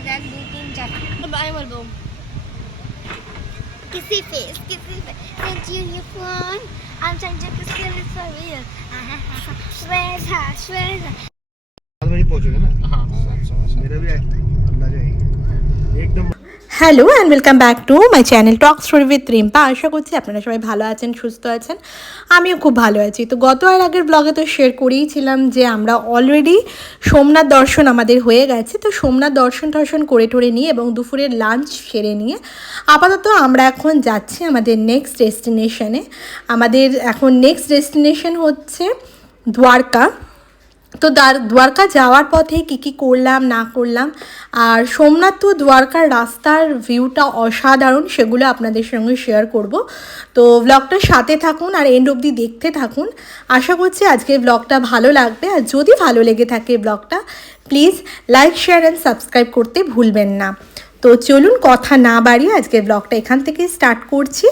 1 2 3 4 আমি বলবো किसी face send you your phone I'm trying to kill it for real Shweta Shweta बाद में ही पहुंचोगे ना। हाँ मेरा भी अंदाजा है एकदम। Hello and welcome back to my channel talk story with Rimpa. আশা করছি আপনারা সবাই ভালো আছেন, সুস্থ আছেন। আমিও খুব ভালো আছি। তো গত আর আগের ব্লগে তো শেয়ার করেইছিলাম যে আমরা অলরেডি সোমনাথ দর্শন আমাদের হয়ে গেছে। তো সোমনাথ দর্শন করে ঠরে নিয়ে এবং দুপুরের লাঞ্চ সেরে নিয়ে আপাতত আমরা এখন যাচ্ছি আমাদের নেক্সট ডেস্টিনেশনে। আমাদের এখন নেক্সট ডেস্টিনেশন হচ্ছে দ্বারকা। তো দ্বারকা যাওয়ার পথে কী করলাম না করলাম আর সোমনাথ তো দ্বারকার রাস্তার ভিউটা অসাধারণ, সেগুলো আপনাদের সঙ্গে শেয়ার করব। তো ব্লগটার সাথে থাকুন আর এন্ড অবধি দেখতে থাকুন। আশা করছি আজকের ব্লগটা ভালো লাগবে। আর যদি ভালো লেগে থাকে ব্লগটা, please like share and subscribe করতে ভুলবেন না। তো চলুন কথা না বাড়িয়ে আজকের ব্লগটা এখান থেকে স্টার্ট করছি।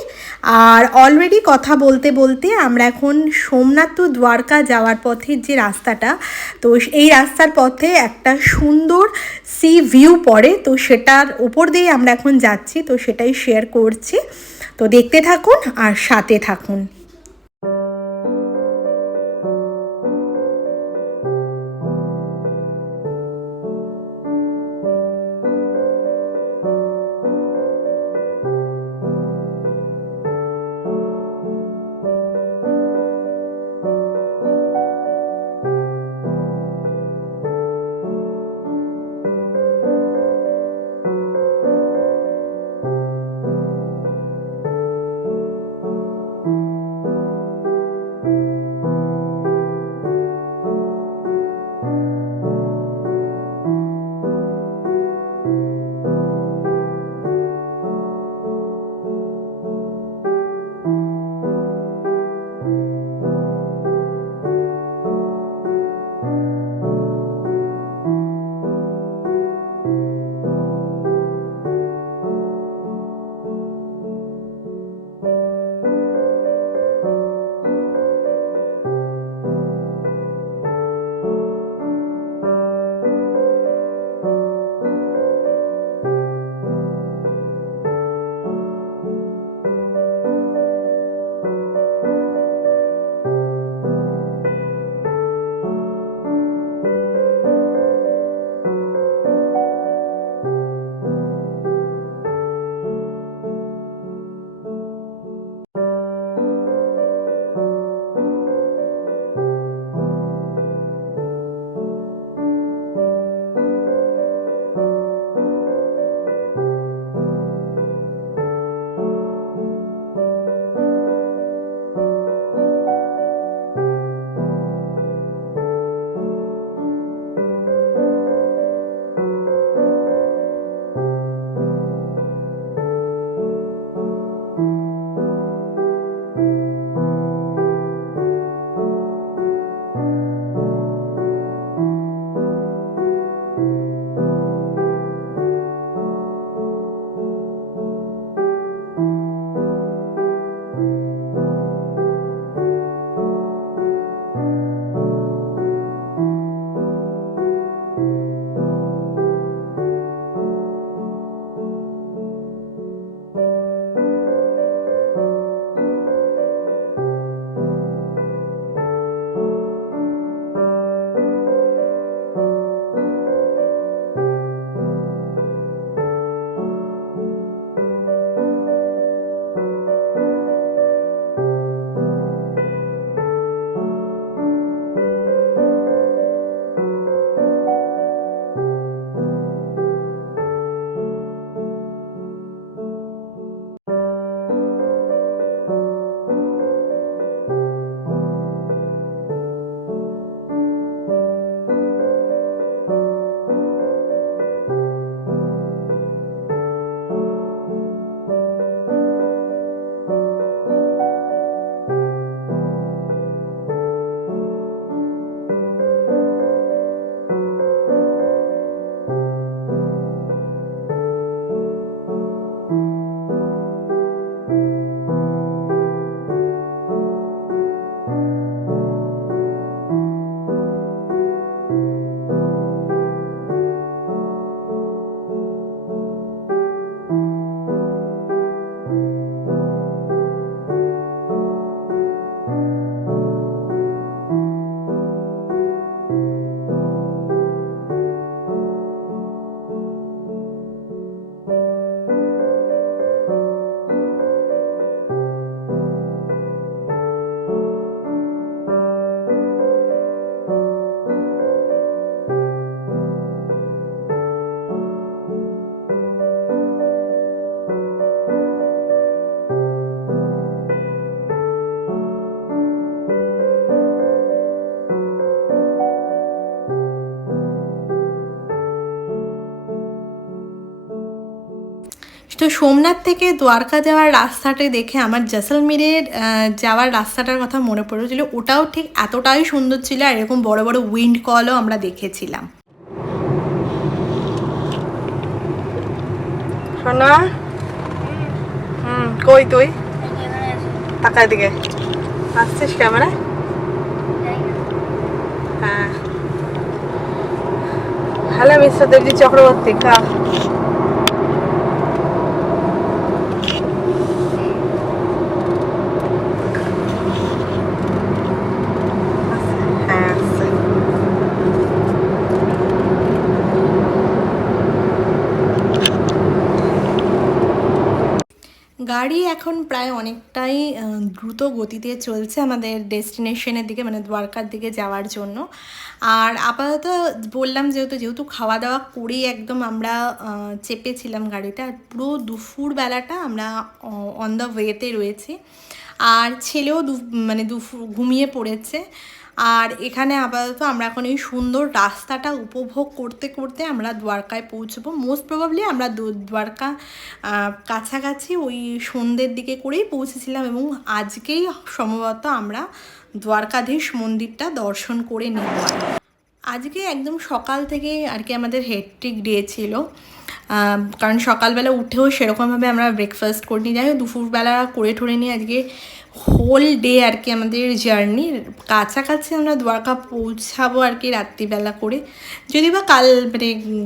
আর অলরেডি কথা বলতে বলতে আমরা এখন সোমনাথ টু দ্বারকা যাওয়ার পথের যে রাস্তাটা, তো এই রাস্তার পথে একটা সুন্দর সি ভিউ পড়ে, তো সেটার উপর দিয়ে আমরা এখন যাচ্ছি। তো সেটাই শেয়ার করছি। তো দেখতে থাকুন আর সাথে থাকুন। তো সোমনাথ থেকে দ্বারকা যাওয়ার রাস্তাটা দেখে আমার জেসলমেরের যাওয়ার রাস্তাটার কথা মনে পড়েছিল। ওটাও ঠিক এতটাই সুন্দর ছিল, আর এরকম বড় বড় উইন্ড কলও আমরা দেখেছিলাম। সোনা, কই তুই? টাকার দিকে আসছিস ক্যামেরায়? হ্যাঁ, হ্যালো মিস্টার দেবজি চক্রবর্তী, কা গাড়ি এখন প্রায় অনেকটাই দ্রুত গতিতে চলছে আমাদের ডেস্টিনেশনের দিকে, মানে দ্বারকার দিকে যাওয়ার জন্য। আর আপাতত বললাম যেহেতু খাওয়া দাওয়া করেই একদম আমরা চেপেছিলাম গাড়িটা, আর পুরো দুপুরবেলাটা আমরা অন দ্য ওয়েতে রয়েছি। আর ছেলেও দুপুর ঘুমিয়ে পড়েছে। আর এখানে আপাতত আমরা এখন এই সুন্দর রাস্তাটা উপভোগ করতে করতে আমরা দ্বারকায় পৌঁছবো। মোস্ট প্রবাবলি আমরা দ্বারকা কাছাকাছি ওই সন্ধ্যের দিকে করেই পৌঁছেছিলাম, এবং আজকেই সম্ভবত আমরা দ্বারকাধীশ মন্দিরটা দর্শন করে নেব। আজকে একদম সকাল থেকে আর কি আমাদের হেক্টিক ডে ছিল, কারণ সকালবেলা উঠেও সেরকমভাবে আমরা ব্রেকফাস্ট করিনি। যাই হোক দুপুরবেলা করে ঠরে নিয়ে আজকে হোল ডে আর কি আমাদের জার্নি। কাছাকাছি আমরা দ্বারকা পৌঁছাবো আর কি রাত্রিবেলা করে। যদি বা কাল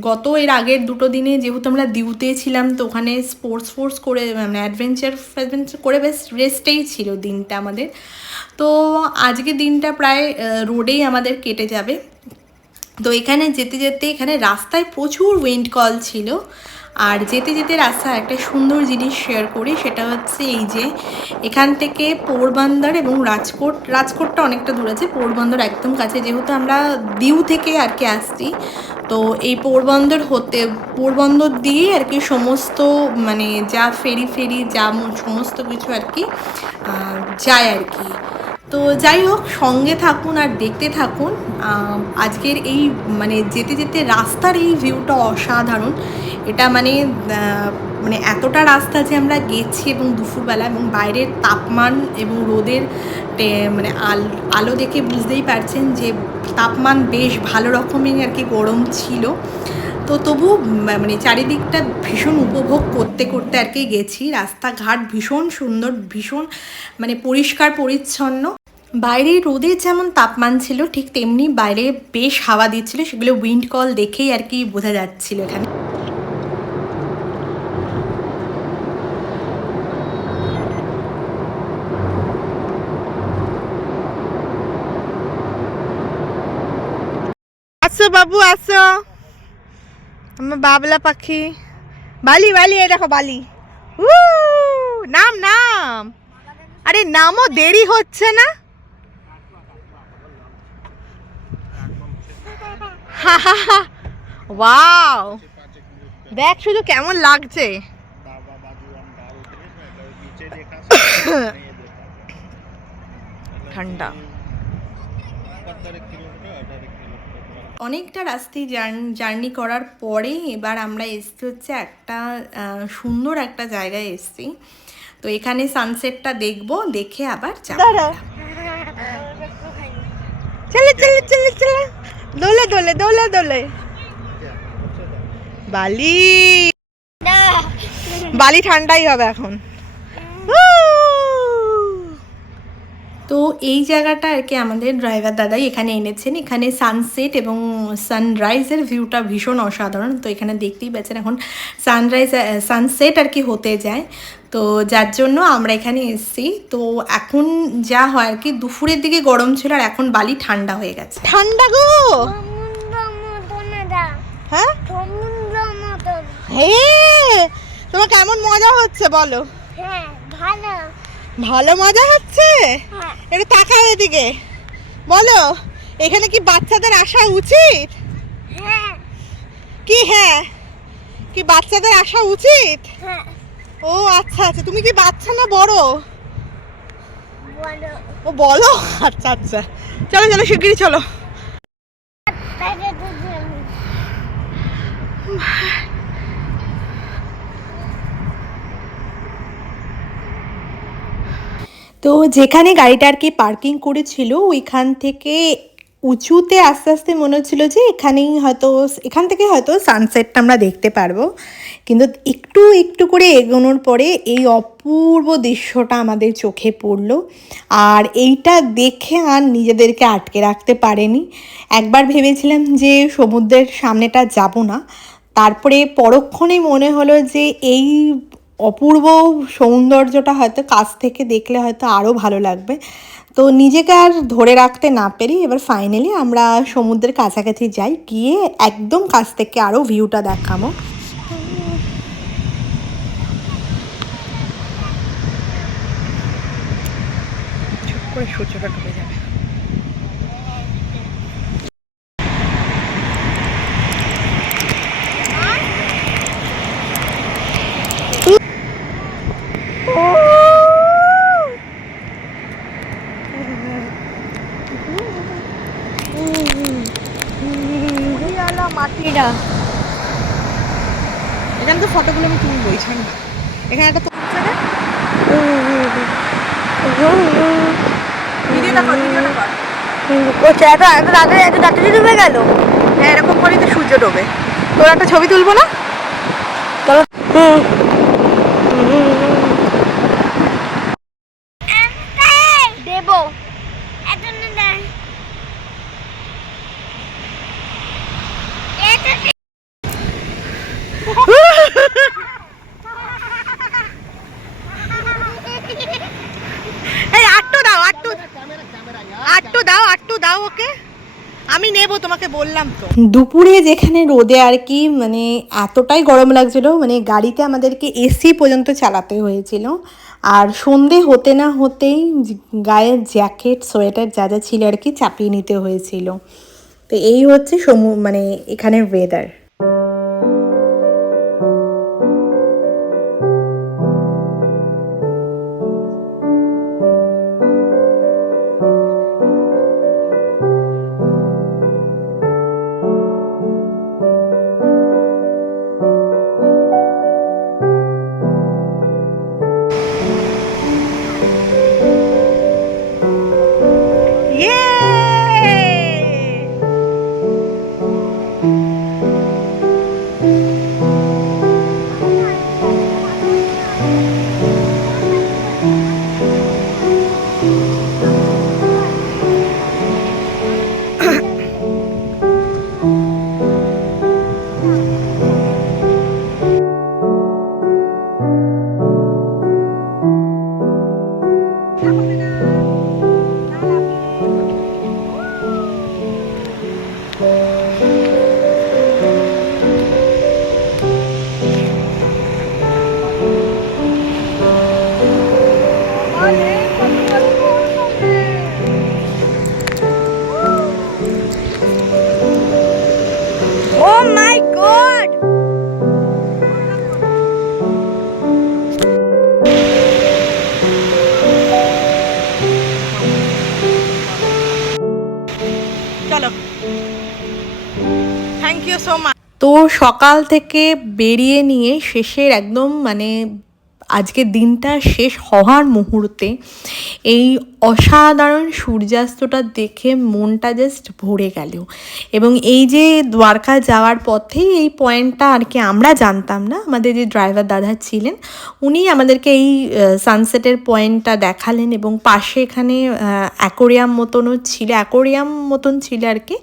গত এর আগের দুটো দিনে যেহেতু আমরা দিউতে ছিলাম, তো ওখানে স্পোর্টস করে অ্যাডভেঞ্চার করে বেশ রেস্টেই ছিল দিনটা আমাদের। তো আজকে দিনটা প্রায় রোডেই আমাদের কেটে যাবে। তো এখানে যেতে যেতে এখানে রাস্তায় প্রচুর উইন্ড কল ছিল। আর যেতে যেতে রাস্তায় একটা সুন্দর জিনিস শেয়ার করি, সেটা হচ্ছে এই যে এখান থেকে পোরবন্দর এবং রাজকোটটা অনেকটা দূর আছে, পোরবন্দর একদম কাছে। যেহেতু আমরা দিউ থেকে আর কি আসছি, তো এই পোরবন্দর দিয়ে আর কি সমস্ত মানে যা ফেরি যা সমস্ত কিছু আর কি যায় আর কি। তো যাই হোক, সঙ্গে থাকুন আর দেখতে থাকুন। আজকের এই মানে যেতে যেতে রাস্তার এই ভিউটা অসাধারণ। এটা মানে এতটা রাস্তা যে আমরা গেছি এবং দুপুরবেলা, এবং বাইরের তাপমান এবং রোদের মানে আলো দেখে বুঝতেই পারছেন যে তাপমান বেশ ভালো রকমের আর কি গরম ছিল। তো তবু মানে চারিদিকটা ভীষণ উপভোগ করতে করতে আর কি গেছি। রাস্তাঘাট ভীষণ সুন্দর, ভীষণ মানে পরিষ্কার পরিচ্ছন্ন। বাইরে রোদের যেমন তাপমান ছিল, ঠিক তেমনি বাইরে বেশ হাওয়া দিচ্ছিল। সেগুলো উইন্ড কল দেখেই আর কি বোঝা যাচ্ছিল এখানে। আসো বাবু আসো, আমার বাবলা পাখি বালি এই দেখো বালি। নাম আরে নামও দেরি হচ্ছে না। ওয়াও, দেখ শুধু কেমন লাগছে। ঠান্ডা অনেকটা রাস্তায় জার্নি করার পরে এবার আমরা এসছি হচ্ছে একটা সুন্দর একটা জায়গায় এসছি। তো এখানে সানসেটটা দেখবো, দেখে আবার যাবো। চলে দোলে বালি ঠান্ডাই হবে এখন। তো এই জায়গাটা আর কি আমাদের ড্রাইভার দাদাই এখানে এনেছেন। এখানে সানসেট এবং সানরাইজের ভিউটা ভীষণ অসাধারণ। তো এখানে দেখতেই পাচ্ছেন এখন সানসেট আর কি হতে যায়, তো যার জন্য আমরা এখানে এসেছি। তো এখন যা হয় আর কি দুপুরের দিকে গরম ছিল, আর এখন বালি ঠান্ডা হয়ে গেছে। ঠান্ডা গো, হ্যাঁ তোমার কেমন মজা হচ্ছে বলো? ভালো মজা হচ্ছে। একটু তাকাও এদিকে, বলো এখানে কি বাচ্চাদের আসা উচিত? কি বাচ্চাদের আসা উচিত? ও আচ্ছা, তুমি কি বাচ্চা না বড়? ও বলো, আচ্ছা চলো শিগগিরই চলো। তো যেখানে গাড়িটা আর কি পার্কিং করেছিল ওইখান থেকে উঁচুতে আস্তে আস্তে মনে হচ্ছিল যে এখান থেকে হয়তো সানসেটটা আমরা দেখতে পারবো, কিন্তু একটু একটু করে এগোনোর পরে এই অপূর্ব দৃশ্যটা আমাদের চোখে পড়লো। আর এইটা দেখে আর নিজেদেরকে আটকে রাখতে পারেনি। একবার ভেবেছিলাম যে সমুদ্রের সামনেটা যাব না, তারপরে পরক্ষণেই মনে হলো যে এই অপূর্ব সৌন্দর্যটা হয়তো কাছ থেকে দেখলে হয়তো আরও ভালো লাগবে। তো নিজেকে আর ধরে রাখতে না পেরে এবার ফাইনালি আমরা সমুদ্রের কাছাকাছি যাই, গিয়ে একদম কাছ থেকে আরও ভিউটা দেখাবো। চুপ করে সূর্যটা ডুবে যাবে। মাটিরা এখানে তো ফটোগুলো আমি তুলবো, এখানে একটা ডুবে গেল। হ্যাঁ, এরকম করেই তো সূর্য ডোবে। তোর একটা ছবি তুলবো না? চলো। দেবো এই আটটু দাও ওকে, আমি নেবো, তোমাকে বললাম তো। দুপুরে যেখানে রোদে আর কি মানে এতটাই গরম লাগছিল, মানে গাড়িতে আমাদেরকে এসি পর্যন্ত চালাতে হয়েছিল। আর সন্ধে হতে না হতেই গায়ের জ্যাকেট সোয়েটার যা যা ছিল আর কি চাপিয়ে নিতে হয়েছিল। তো এই হচ্ছে মানে এখানের ওয়েদার। চলো, থ্যাংক ইউ সো মাচ। তো সকাল থেকে বেরিয়ে নিয়ে শেষের একদম মানে আজকের দিনটা শেষ হওয়ার মুহূর্তে এই অসাধারণ সূর্যাস্তটা দেখে মনটা জাস্ট ভরে গেল। এবং এই যে দ্বারকা যাওয়ার পথেই এই পয়েন্টটা আর কি আমরা জানতাম না, আমাদের যে ড্রাইভার দাদা ছিলেন উনি আমাদেরকে এই সানসেটের পয়েন্টটা দেখালেন। এবং পাশে এখানে অ্যাকোরিয়াম মতন ছিল আর কি,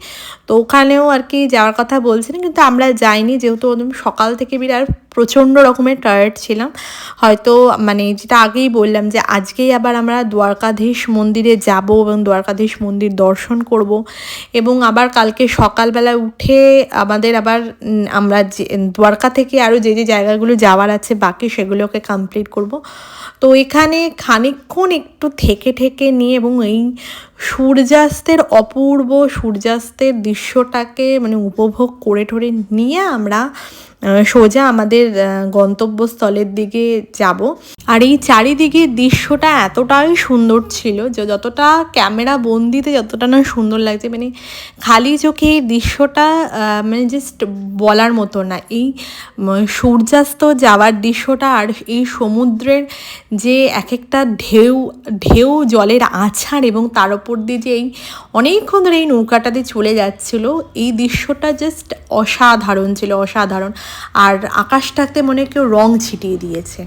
তো ওখানেও আর কি যাওয়ার কথা বলছিলেন, কিন্তু আমরা যাইনি যেহেতু সকাল থেকে বিরাট প্রচণ্ড রকমের টায়ার্ড ছিলাম। হয়তো মানে যেটা আগেই বললাম যে আজকেই আবার আমরা দ্বারকাধীশ মন্দিরে যাব এবং দ্বারকাধীশ মন্দির দর্শন করব, এবং আবার কালকে সকালবেলা উঠে আমাদের আবার আমরা যে দ্বারকা থেকে আরও যে যে জায়গাগুলো যাওয়ার আছে বাকি সেগুলোকে কমপ্লিট করব। তো এখানে খানিকক্ষণ একটু থেকে নিয়ে এবং এই অপূর্ব সূর্যাস্তের দৃশ্যটাকে মানে উপভোগ করে নিয়ে আমরা সোজা আমাদের গন্তব্যস্থলের দিকে যাব। আর এই চারিদিকের দৃশ্যটা এতটাই সুন্দর ছিল যে যতটা ক্যামেরা বন্দিতে যতটা না সুন্দর লাগছে, মানে খালি চোখে এই দৃশ্যটা মানে জাস্ট বলার মতো না। এই সূর্যাস্ত যাওয়ার দৃশ্যটা আর এই সমুদ্রের যে এক একটা ঢেউ ঢেউ জলের আছাড় এবং তার উপর দিয়ে যে এই অনেকক্ষণ ধরে এই নৌকাটাতে চলে যাচ্ছিল, এই দৃশ্যটা জাস্ট অসাধারণ ছিল, অসাধারণ। আর আকাশটাতে মনে কেউ রং ছিটিয়ে দিয়েছে।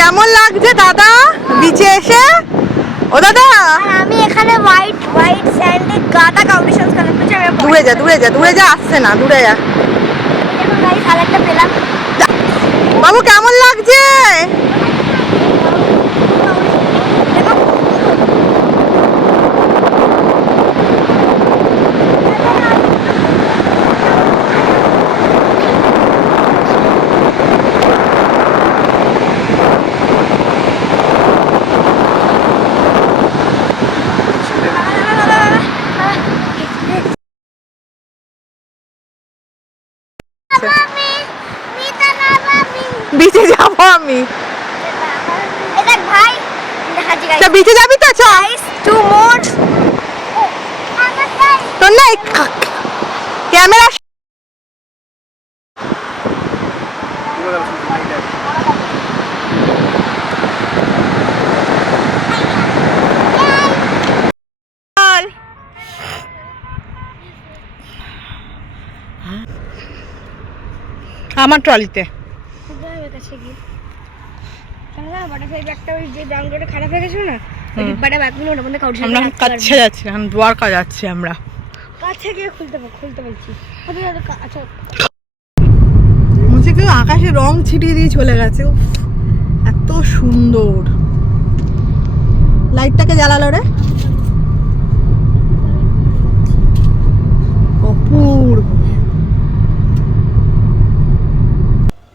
কেমন লাগছে দাদা বিচে এসে? ও দাদা আমি এখানে হোয়াইট স্যান্ডে গাদা কাউন্ডিশনস কালেক্ট করছি। দূরে যা আসছে না, দূরে যা। দেখুন গাইস, আরেকটা পেলাম। বাবু কেমন লাগছে? বিচে যাবো আমি। ভাই দেখাচ্ছি গাইস, বিচে যাবি তো? টু মোর তোর না ক্যামেরা আমার ট্রলিতে। আমরা কাছে যাচ্ছি, এখন দ্বারকা যাচ্ছি আমরা। বলছি কেউ আকাশে রং ছিটিয়ে দিয়ে চলে গেছে, উফ, এত সুন্দর। লাইটটাকে জ্বালালো রে, অপূর্ব।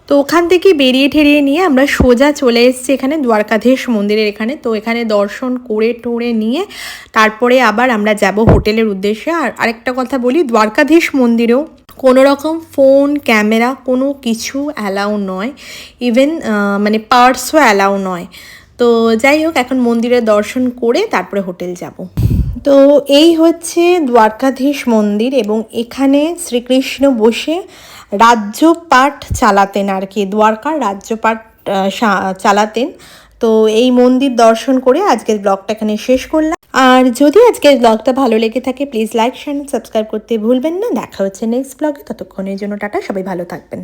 তো ওখান থেকে বেরিয়ে ঠেরিয়ে নিয়ে আমরা সোজা চলে এসেছি এখানে দ্বারকাধীশ মন্দিরের এখানে। তো এখানে দর্শন করে টোরে নিয়ে তারপরে আবার আমরা যাব হোটেলের উদ্দেশ্যে। আর আরেকটা কথা বলি, দ্বারকাধীশ মন্দিরেও কোনো রকম ফোন ক্যামেরা কোনো কিছু অ্যালাউ নয়, ইভেন মানে পার্সও অ্যালাউ নয়। তো যাই হোক, এখন মন্দিরে দর্শন করে তারপরে হোটেল যাব। তো এই হচ্ছে দ্বারকাধীশ মন্দির এবং এখানে শ্রীকৃষ্ণ বসে রাজ্যপাট চালাতেন আর কি, দ্বারকার রাজ্যপাট চালাতেন। তো এই মন্দির দর্শন করে আজকের ব্লগটা এখানে শেষ করলাম। আর যদি আজকের ব্লগটা ভালো লেগে থাকে প্লিজ লাইক শেয়ার সাবস্ক্রাইব করতে ভুলবেন না। দেখা হচ্ছে নেক্সট ব্লগে, ততক্ষণের জন্য টাটা, সবাই ভালো থাকবেন।